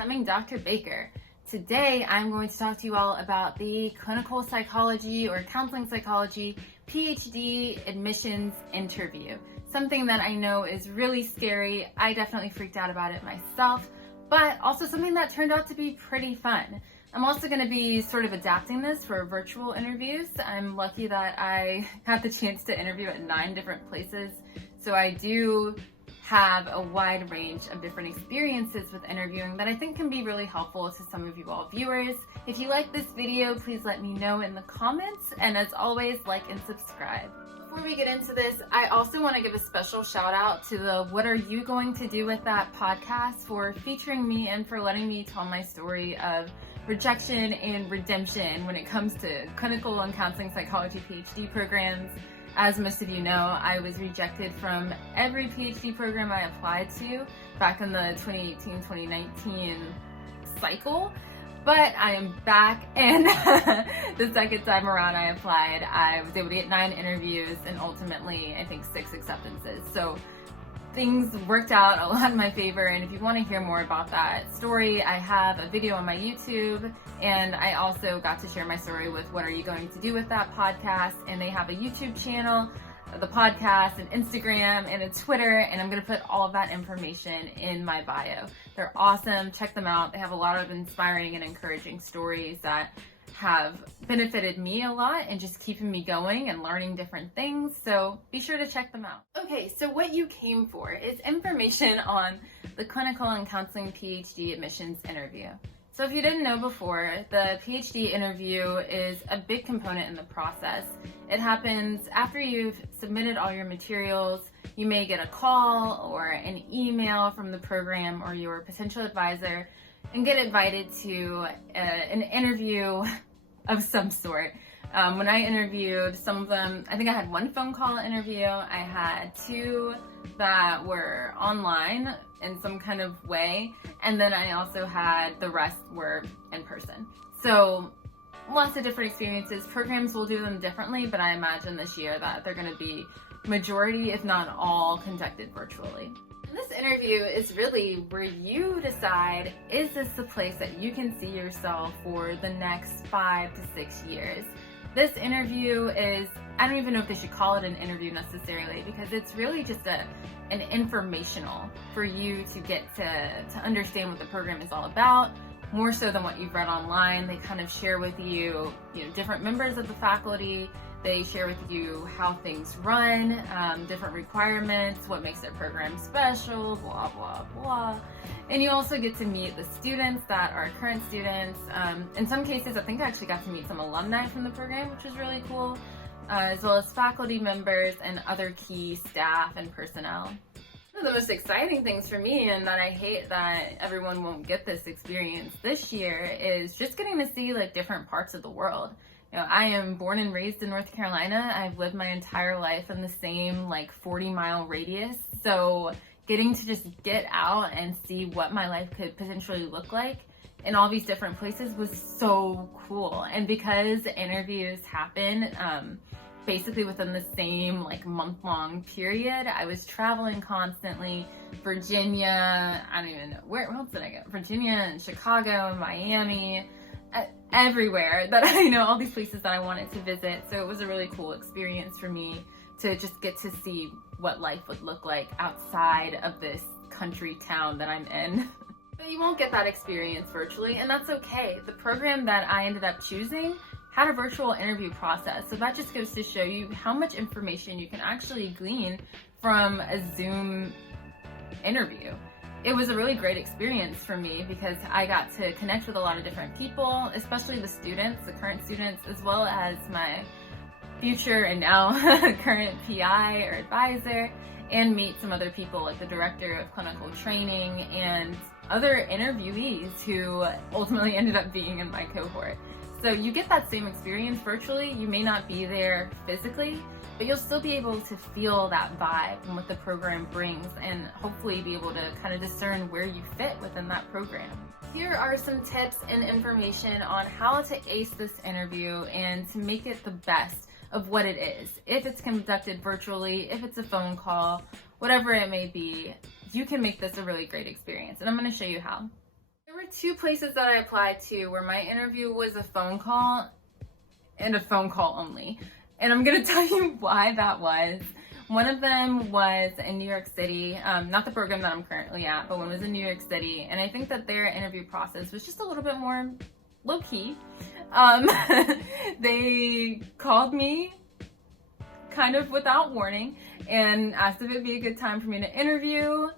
Becoming Dr. Baker. Today I'm going to talk to you all about the clinical psychology or counseling psychology PhD admissions interview. Something that I know is really scary. I definitely freaked out about it myself, but also something that turned out to be pretty fun. I'm also going to be sort of adapting this for virtual interviews. I'm lucky that I had the chance to interview at 9 different places, so I do have a wide range of different experiences with interviewing that I think can be really helpful to some of you all viewers. If you like this video, please let me know in the comments, and as always, like and subscribe. Before we get into this, I also want to give a special shout out to the What Are You Going to Do With That podcast for featuring me and for letting me tell my story of rejection and redemption when it comes to clinical and counseling psychology PhD programs. As most of you know, I was rejected from every PhD program I applied to back in the 2018-2019 cycle, but I am back, and the second time around I applied, I was able to get 9 interviews and ultimately, I think, 6 acceptances. So things worked out a lot in my favor, and if you want to hear more about that story, I have a video on my YouTube, and I also got to share my story with What Are You Going to Do With That podcast, and they have a YouTube channel, the podcast, an Instagram, and a Twitter, and I'm going to put all of that information in my bio. They're awesome. Check them out. They have a lot of inspiring and encouraging stories that have benefited me a lot and just keeping me going and learning different things, so be sure to check them out. Okay, so what you came for is information on the clinical and counseling PhD admissions interview. So if you didn't know before, the PhD interview is a big component in the process. It happens after you've submitted all your materials. You may get a call or an email from the program or your potential advisor and get invited to an interview of some sort. When I interviewed, some of them, I think I had 1 phone call interview. I had 2 that were online in some kind of way, and then I also had the rest were in person. So lots of different experiences. Programs will do them differently, but I imagine this year that they're going to be majority, if not all, conducted virtually. And this interview is really where you decide, is this the place that you can see yourself for the next 5 to 6 years? This interview is, I don't even know if they should call it an interview necessarily, because it's really just an informational for you to get to understand what the program is all about, more so than what you've read online. They kind of share with you, different members of the faculty. They share with you how things run, different requirements, what makes their program special, blah, blah, blah. And you also get to meet the students that are current students. In some cases, I think I actually got to meet some alumni from the program, which was really cool, as well as faculty members and other key staff and personnel. One of the most exciting things for me, and that I hate that everyone won't get this experience this year, is just getting to see different parts of the world. I am born and raised in North Carolina. I've lived my entire life in the same 40-mile radius. So getting to just get out and see what my life could potentially look like in all these different places was so cool. And because interviews happen basically within the same month-long period, I was traveling constantly. Virginia, I don't even know, where else did I go? Virginia and Chicago and Miami, everywhere that I know, all these places that I wanted to visit. So it was a really cool experience for me to just get to see what life would look like outside of this country town that I'm in. But you won't get that experience virtually, and that's okay. The program that I ended up choosing had a virtual interview process, so that just goes to show you how much information you can actually glean from a Zoom interview. It was a really great experience for me because I got to connect with a lot of different people, especially the students, the current students, as well as my future and now current PI or advisor, and meet some other people like the director of clinical training and other interviewees who ultimately ended up being in my cohort. So you get that same experience virtually. You may not be there physically, but you'll still be able to feel that vibe and what the program brings, and hopefully be able to kind of discern where you fit within that program. Here are some tips and information on how to ace this interview and to make it the best of what it is. If it's conducted virtually, if it's a phone call, whatever it may be, you can make this a really great experience, and I'm going to show you how. There were 2 places that I applied to where my interview was a phone call and a phone call only. And I'm gonna tell you why that was. One of them was in New York City, not the program that I'm currently at, but one was in New York City. And I think that their interview process was just a little bit more low-key. They called me kind of without warning and asked if it'd be a good time for me to interview.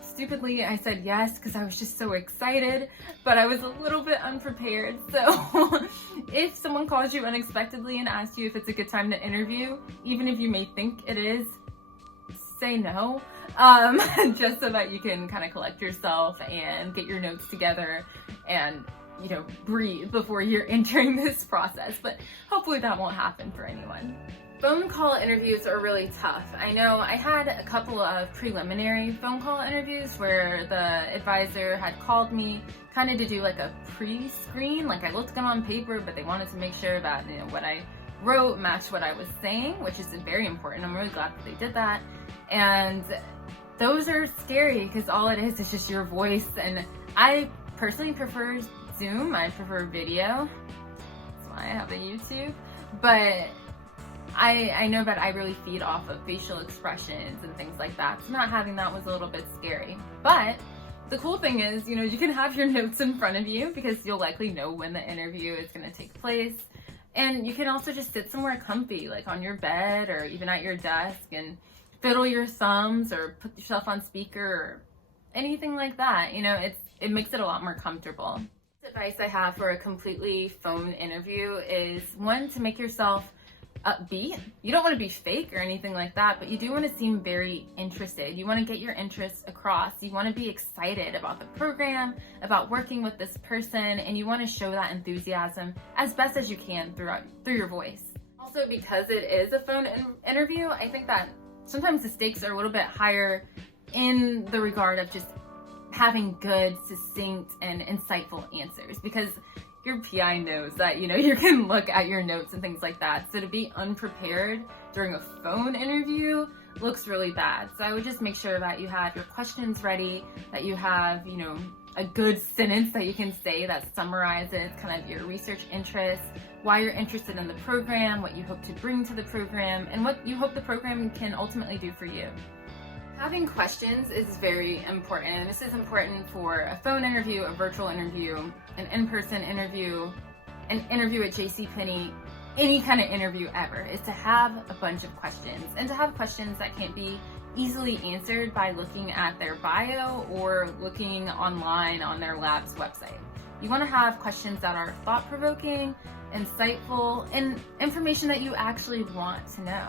Stupidly, I said yes because I was just so excited, but I was a little bit unprepared. So if someone calls you unexpectedly and asks you if it's a good time to interview, even if you may think it is, say no, just so that you can kind of collect yourself and get your notes together and, you know, breathe before you're entering this process. But hopefully that won't happen for anyone. Phone call interviews are really tough. I know I had a couple of preliminary phone call interviews where the advisor had called me kind of to do like a pre-screen, like I looked good on paper, but they wanted to make sure that, you know, what I wrote matched what I was saying, which is very important. I'm really glad that they did that. And those are scary because all it is just your voice. And I personally prefer Zoom. I prefer video. That's why I have a YouTube. But I know that I really feed off of facial expressions and things like that. So not having that was a little bit scary. But the cool thing is, you know, you can have your notes in front of you because you'll likely know when the interview is going to take place. And you can also just sit somewhere comfy, like on your bed or even at your desk, and fiddle your thumbs or put yourself on speaker or anything like that. You know, it makes it a lot more comfortable. The advice I have for a completely phone interview is, one, to make yourself upbeat. You don't want to be fake or anything like that, but you do want to seem very interested. You want to get your interests across. You want to be excited about the program, about working with this person, and you want to show that enthusiasm as best as you can through your voice. Also, because it is a phone interview, I think that sometimes the stakes are a little bit higher in the regard of just having good, succinct, and insightful answers, because your PI knows that, you know, you can look at your notes and things like that. So to be unprepared during a phone interview looks really bad. So I would just make sure that you have your questions ready, that you have, you know, a good sentence that you can say that summarizes kind of your research interests, why you're interested in the program, what you hope to bring to the program, and what you hope the program can ultimately do for you. Having questions is very important, and this is important for a phone interview, a virtual interview, an in-person interview, an interview at JCPenney, any kind of interview ever, is to have a bunch of questions, and to have questions that can't be easily answered by looking at their bio or looking online on their lab's website. You want to have questions that are thought-provoking, insightful, and information that you actually want to know.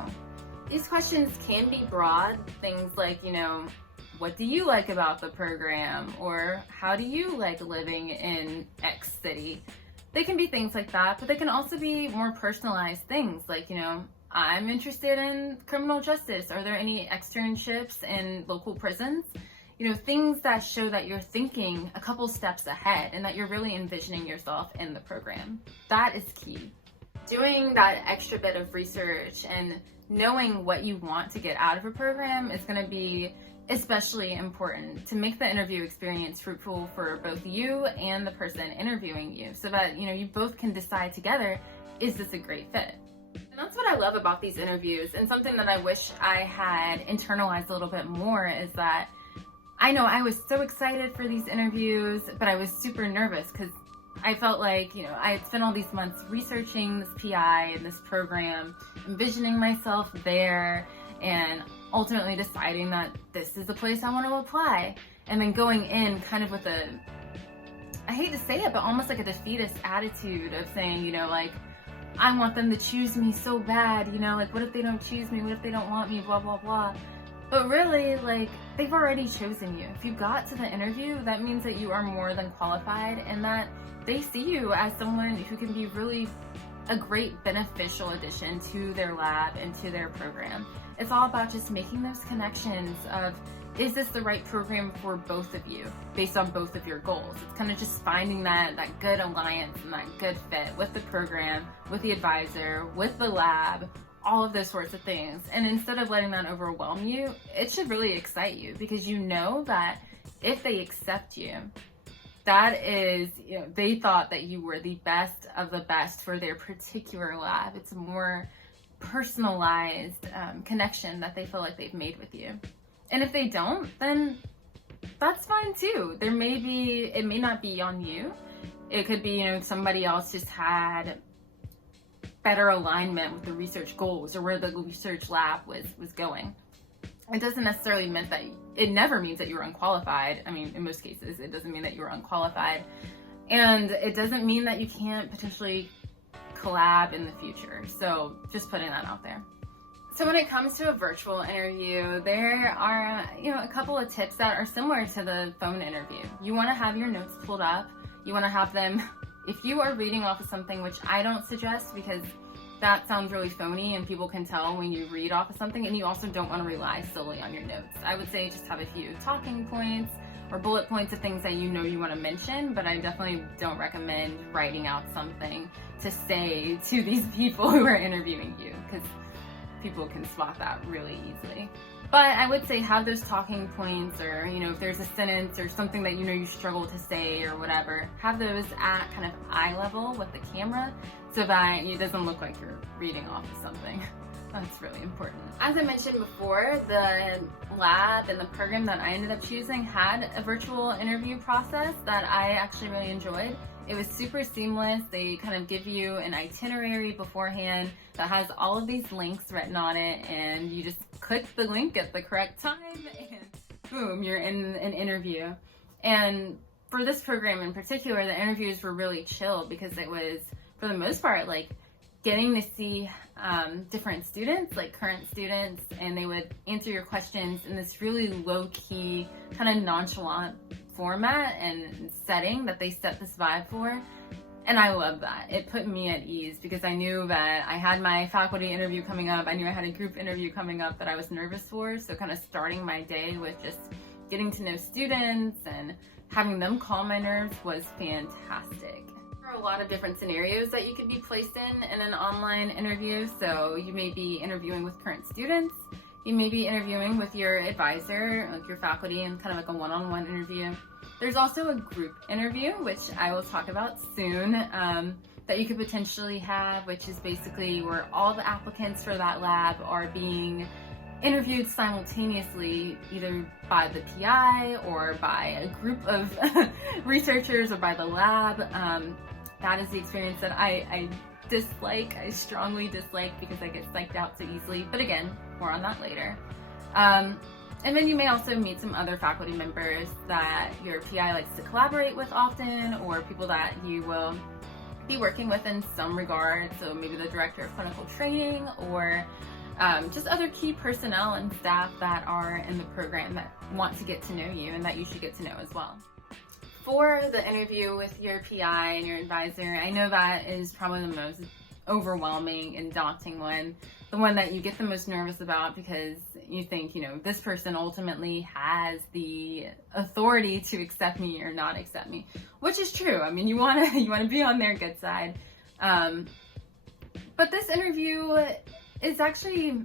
These questions can be broad, things like, you know, what do you like about the program? Or how do you like living in X city? They can be things like that, but they can also be more personalized things like, you know, I'm interested in criminal justice. Are there any externships in local prisons? You know, things that show that you're thinking a couple steps ahead and that you're really envisioning yourself in the program. That is key. Doing that extra bit of research and knowing what you want to get out of a program is going to be especially important to make the interview experience fruitful for both you and the person interviewing you, so that, you know, you both can decide together, is this a great fit? And that's what I love about these interviews, and something that I wish I had internalized a little bit more is that I know I was so excited for these interviews, but I was super nervous because I felt like, you know, I had spent all these months researching this PI and this program, envisioning myself there, and ultimately deciding that this is the place I want to apply. And then going in kind of with I hate to say it, but almost like a defeatist attitude of saying, you know, like, I want them to choose me so bad, you know, like, what if they don't choose me? What if they don't want me? Blah, blah, blah. But really, like, they've already chosen you. If you got to the interview, that means that you are more than qualified and that they see you as someone who can be really a great beneficial addition to their lab and to their program. It's all about just making those connections of, is this the right program for both of you based on both of your goals? It's kind of just finding that good alliance and that good fit with the program, with the advisor, with the lab, all of those sorts of things. And instead of letting that overwhelm you, it should really excite you, because you know that if they accept you, that is, they thought that you were the best of the best for their particular lab. It's a more personalized connection that they feel like they've made with you. And if they don't, then that's fine too. It may not be on you. It could be, somebody else just had better alignment with the research goals or where the research lab was going. It doesn't necessarily mean that, it never means that you're unqualified. I mean, in most cases, it doesn't mean that you're unqualified. And it doesn't mean that you can't potentially collab in the future. So just putting that out there. So when it comes to a virtual interview, there are, a couple of tips that are similar to the phone interview. You want to have your notes pulled up. You want to have them, if you are reading off of something, which I don't suggest because that sounds really phony and people can tell when you read off of something, and you also don't want to rely solely on your notes. I would say just have a few talking points or bullet points of things that you want to mention, but I definitely don't recommend writing out something to say to these people who are interviewing you, because people can spot that really easily. But I would say have those talking points, or if there's a sentence or something that you struggle to say or whatever, have those at kind of eye level with the camera so that it doesn't look like you're reading off of something. That's really important. As I mentioned before, the lab and the program that I ended up choosing had a virtual interview process that I actually really enjoyed. It was super seamless. They kind of give you an itinerary beforehand that has all of these links written on it, and you just click the link at the correct time and boom, you're in an interview. And for this program in particular, the interviews were really chill because it was, for the most part, like getting to see different students, like current students, and they would answer your questions in this really low-key, kind of nonchalant format and setting that they set this vibe for. And I love that. It put me at ease because I knew that I had my faculty interview coming up. I knew I had a group interview coming up that I was nervous for. So kind of starting my day with just getting to know students and having them calm my nerves was fantastic. There are a lot of different scenarios that you could be placed in an online interview. So you may be interviewing with current students. You may be interviewing with your advisor, like your faculty, in kind of like a one-on-one interview. There's also a group interview, which I will talk about soon, that you could potentially have, which is basically where all the applicants for that lab are being interviewed simultaneously, either by the PI or by a group of researchers or by the lab. That is the experience that I dislike. I strongly dislike because I get psyched out so easily. But again, more on that later. And then you may also meet some other faculty members that your PI likes to collaborate with often, or people that you will be working with in some regard. So maybe the director of clinical training, or just other key personnel and staff that are in the program that want to get to know you and that you should get to know as well. For the interview with your PI and your advisor, I know that is probably the most overwhelming and daunting one. The one that you get the most nervous about because you think, this person ultimately has the authority to accept me or not accept me, which is true. I mean, you want to be on their good side. But this interview is actually,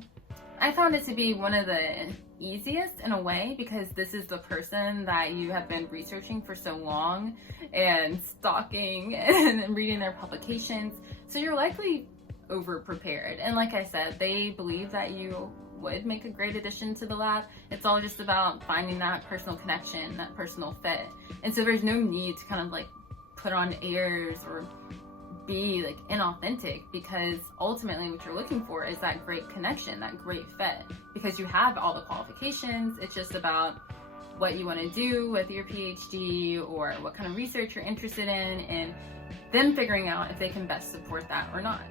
I found it to be one of the easiest in a way because this is the person that you have been researching for so long and stalking and reading their publications. So you're likely over prepared. And like I said, they believe that you would make a great addition to the lab. It's all just about finding that personal connection, that personal fit. And so there's no need to kind of like put on airs or be like inauthentic, because ultimately what you're looking for is that great connection, that great fit, because you have all the qualifications. It's just about what you want to do with your PhD or what kind of research you're interested in, and then figuring out if they can best support that or not.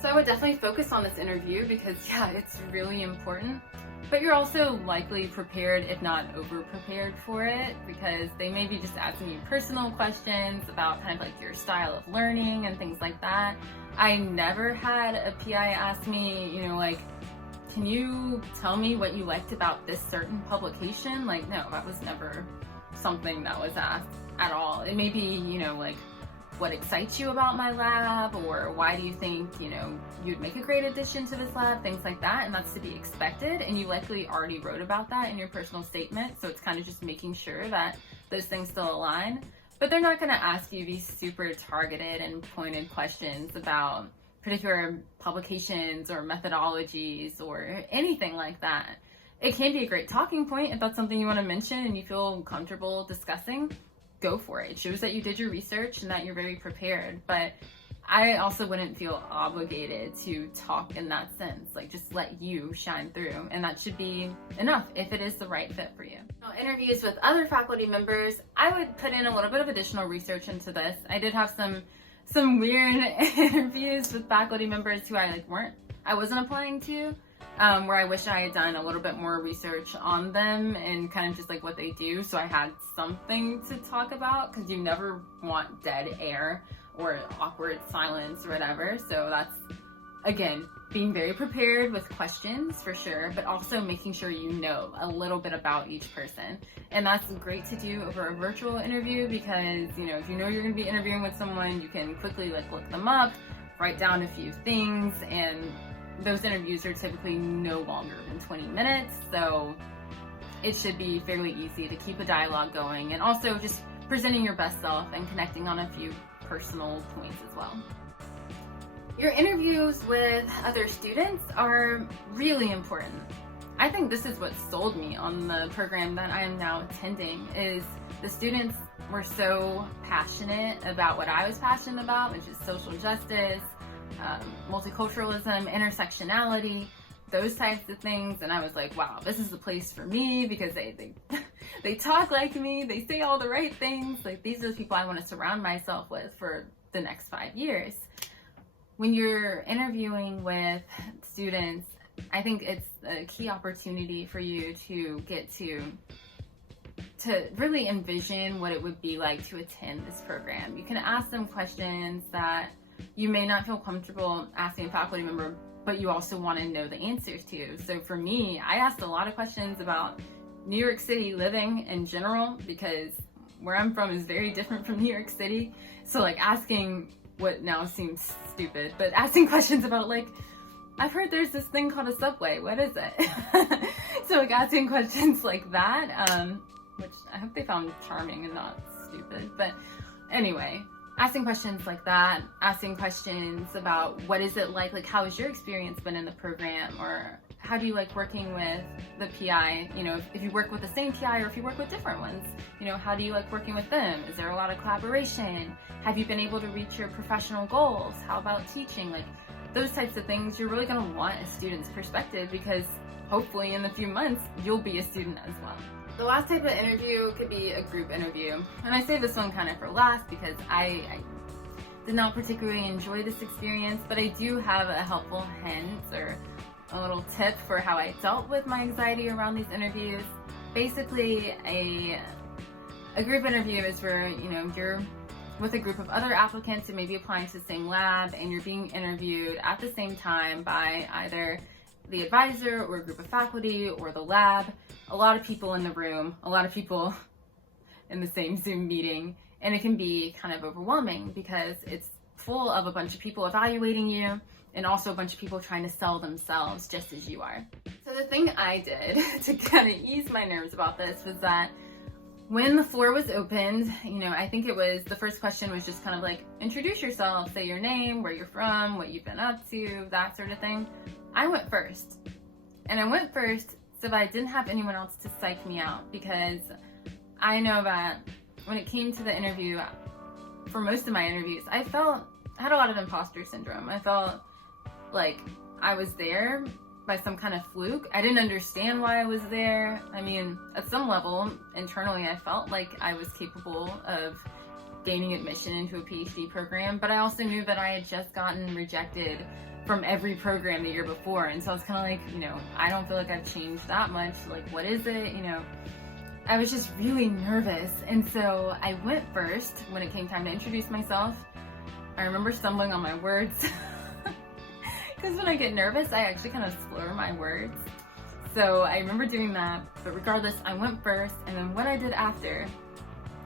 So I would definitely focus on this interview because, yeah, it's really important. But you're also likely prepared, if not over-prepared for it, because they may be just asking you personal questions about kind of like your style of learning and things like that. I never had a PI ask me, like, can you tell me what you liked about this certain publication? Like, no, that was never something that was asked at all. It may be, like, what excites you about my lab, or why do you think, you'd make a great addition to this lab, things like that. And that's to be expected. And you likely already wrote about that in your personal statement. So it's kind of just making sure that those things still align. but they're not going to ask you these super targeted and pointed questions about particular publications or methodologies or anything like that. It can be a great talking point if that's something you want to mention and you feel comfortable discussing. Go for it. It shows that you did your research and that you're very prepared. But I also wouldn't feel obligated to talk in that sense. Like, just let you shine through, and that should be enough if it is the right fit for you. Now, interviews with other faculty members, I would put in a little bit of additional research into this. I did have some weird interviews with faculty members who I wasn't applying to. Where I wish I had done a little bit more research on them and kind of just like what they do, so I had something to talk about, because you never want dead air or awkward silence or whatever. So that's, again, being very prepared with questions for sure, but also making sure you know a little bit about each person. And that's great to do over a virtual interview, because if you know you're going to be interviewing with someone, you can quickly look them up, write down a few things, and those interviews are typically no longer than 20 minutes, so it should be fairly easy to keep a dialogue going, and also just presenting your best self and connecting on a few personal points as well. Your interviews with other students are really important. I think this is what sold me on the program that I am now attending, is the students were so passionate about what I was passionate about, which is social justice, multiculturalism, intersectionality, those types of things. And I was like, wow, this is the place for me, because they talk like me, they say all the right things. Like, these are the people I want to surround myself with for the next 5 years. When you're interviewing with students, I think it's a key opportunity for you to get to really envision what it would be like to attend this program. You can ask them questions that you may not feel comfortable asking a faculty member, but you also want to know the answers to. So for me, I asked a lot of questions about New York City living in general, because where I'm from is very different from New York City. So asking what now seems stupid, but asking questions about I've heard there's this thing called a subway, what is it? So asking questions like that, which I hope they found charming and not stupid. But anyway, asking questions like that, asking questions about what is it like how has your experience been in the program, or how do you like working with the PI, if you work with the same PI or if you work with different ones, how do you like working with them? Is there a lot of collaboration? Have you been able to reach your professional goals? How about teaching? Those types of things, you're really going to want a student's perspective, because hopefully in a few months, you'll be a student as well. The last type of interview could be a group interview. And I say this one kind of for last because I did not particularly enjoy this experience, but I do have a helpful hint or a little tip for how I dealt with my anxiety around these interviews. Basically, a group interview is where, you're with a group of other applicants who may be applying to the same lab, and you're being interviewed at the same time by either the advisor or a group of faculty or the lab. A lot of people in the room, a lot of people in the same Zoom meeting, and it can be kind of overwhelming because it's full of a bunch of people evaluating you and also a bunch of people trying to sell themselves just as you are. So the thing I did to kind of ease my nerves about this was that when the floor was opened, I think it was, the first question was just kind of introduce yourself, say your name, where you're from, what you've been up to, that sort of thing. I went first. And I went first so that I didn't have anyone else to psych me out, because I know that when it came to the interview, for most of my interviews, I had a lot of imposter syndrome. I felt like I was there by some kind of fluke. I didn't understand why I was there. I mean, at some level, internally, I felt like I was capable of gaining admission into a PhD program, but I also knew that I had just gotten rejected from every program the year before. And so I was kind of I don't feel like I've changed that much. What is it? I was just really nervous. And so I went first when it came time to introduce myself. I remember stumbling on my words because when I get nervous, I actually kind of slur my words. So I remember doing that, but regardless, I went first. And then what I did after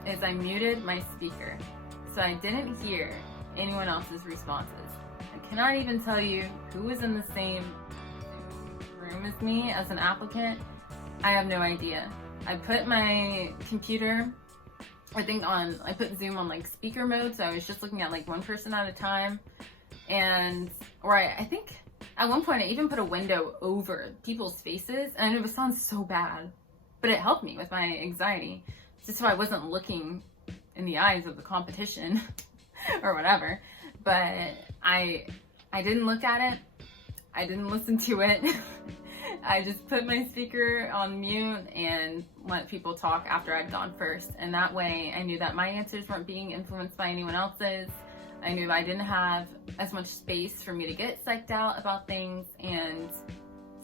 is I muted my speaker. So I didn't hear anyone else's responses. I cannot even tell you who was in the same room as me as an applicant. I have no idea. I put my computer I think I put Zoom on like speaker mode, so I was just looking at like one person at a time. I think at one point I even put a window over people's faces, and it sounds so bad, but it helped me with my anxiety, just so I wasn't looking in the eyes of the competition or whatever. But I didn't look at it. I didn't listen to it. I just put my speaker on mute and let people talk after I'd gone first. And that way I knew that my answers weren't being influenced by anyone else's. I knew I didn't have as much space for me to get psyched out about things, and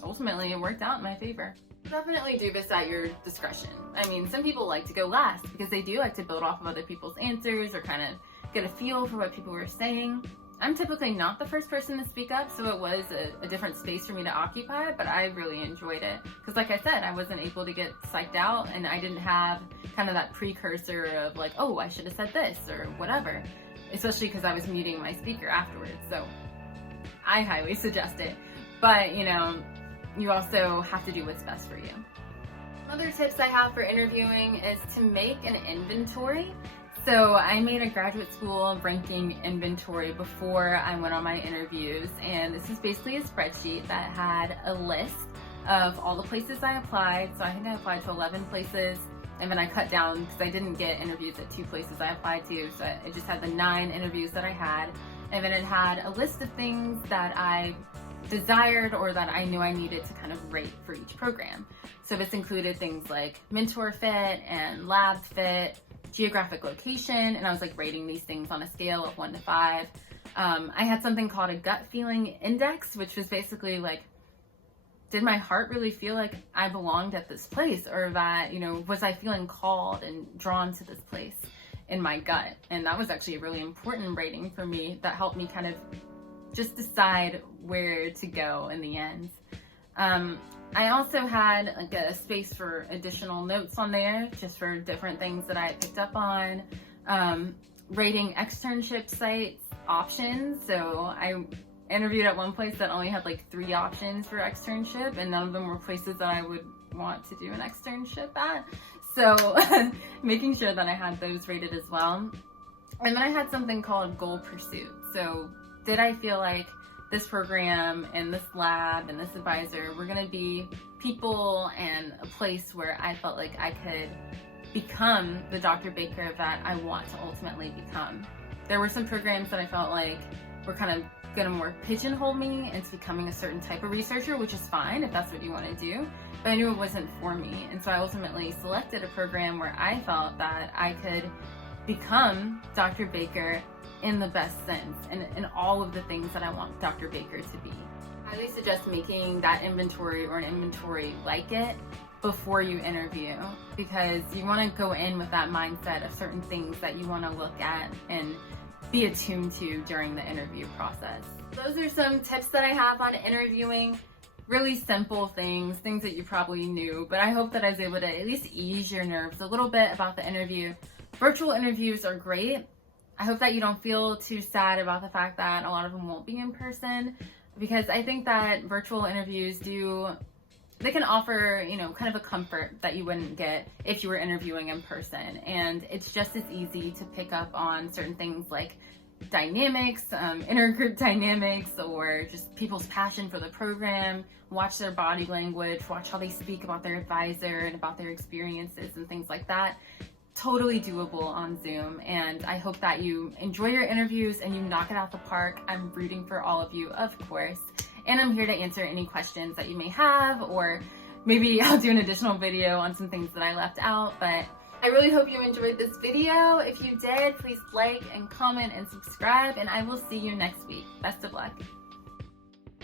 ultimately it worked out in my favor. Definitely do this at your discretion. I mean, some people like to go last because they do like to build off of other people's answers or kind of get a feel for what people were saying. I'm typically not the first person to speak up, so it was a different space for me to occupy, but I really enjoyed it. Because like I said, I wasn't able to get psyched out, and I didn't have kind of that precursor of like, oh, I should have said this or whatever, especially because I was muting my speaker afterwards. So I highly suggest it. But, you know, you also have to do what's best for you. Other tips I have for interviewing is to make an inventory. So I made a graduate school ranking inventory before I went on my interviews, and this is basically a spreadsheet that had a list of all the places I applied. So I think I applied to 11 places, and then I cut down because I didn't get interviews at 2 places I applied to, so it just had the 9 interviews that I had. And then it had a list of things that I desired or that I knew I needed to kind of rate for each program. So this included things like mentor fit and lab fit, geographic location, and I was like rating these things on a scale of 1 to 5. I had something called a gut feeling index, which was basically like, did my heart really feel like I belonged at this place, or that, you know, was I feeling called and drawn to this place in my gut? And that was actually a really important rating for me that helped me kind of just decide where to go in the end. I also had like a space for additional notes on there, just for different things that I had picked up on. Rating externship sites options. So I interviewed at one place that only had like 3 options for externship, and none of them were places that I would want to do an externship at. So making sure that I had those rated as well. And then I had something called goal pursuit. So did I feel like this program and this lab and this advisor were going to be people and a place where I felt like I could become the Dr. Baker that I want to ultimately become. There were some programs that I felt like were kind of going to more pigeonhole me into becoming a certain type of researcher, which is fine if that's what you want to do, but I knew it wasn't for me. And so I ultimately selected a program where I felt that I could become Dr. Baker in the best sense, and in all of the things that I want Dr. Baker to be. I highly suggest making that inventory or an inventory like it before you interview, because you want to go in with that mindset of certain things that you want to look at and be attuned to during the interview process. Those are some tips that I have on interviewing. Really simple things that you probably knew, but I hope that I was able to at least ease your nerves a little bit about the interview. Virtual interviews are great. I hope that you don't feel too sad about the fact that a lot of them won't be in person, because I think that virtual interviews they can offer, you know, kind of a comfort that you wouldn't get if you were interviewing in person. And it's just as easy to pick up on certain things like dynamics, intergroup dynamics, or just people's passion for the program, watch their body language, watch how they speak about their advisor and about their experiences and things like that. Totally doable on Zoom, and I hope that you enjoy your interviews and you knock it out the park. I'm rooting for all of you, of course, and I'm here to answer any questions that you may have, or maybe I'll do an additional video on some things that I left out. But I really hope you enjoyed this video. If you did, please like and comment and subscribe, and I will see you next week. Best of luck.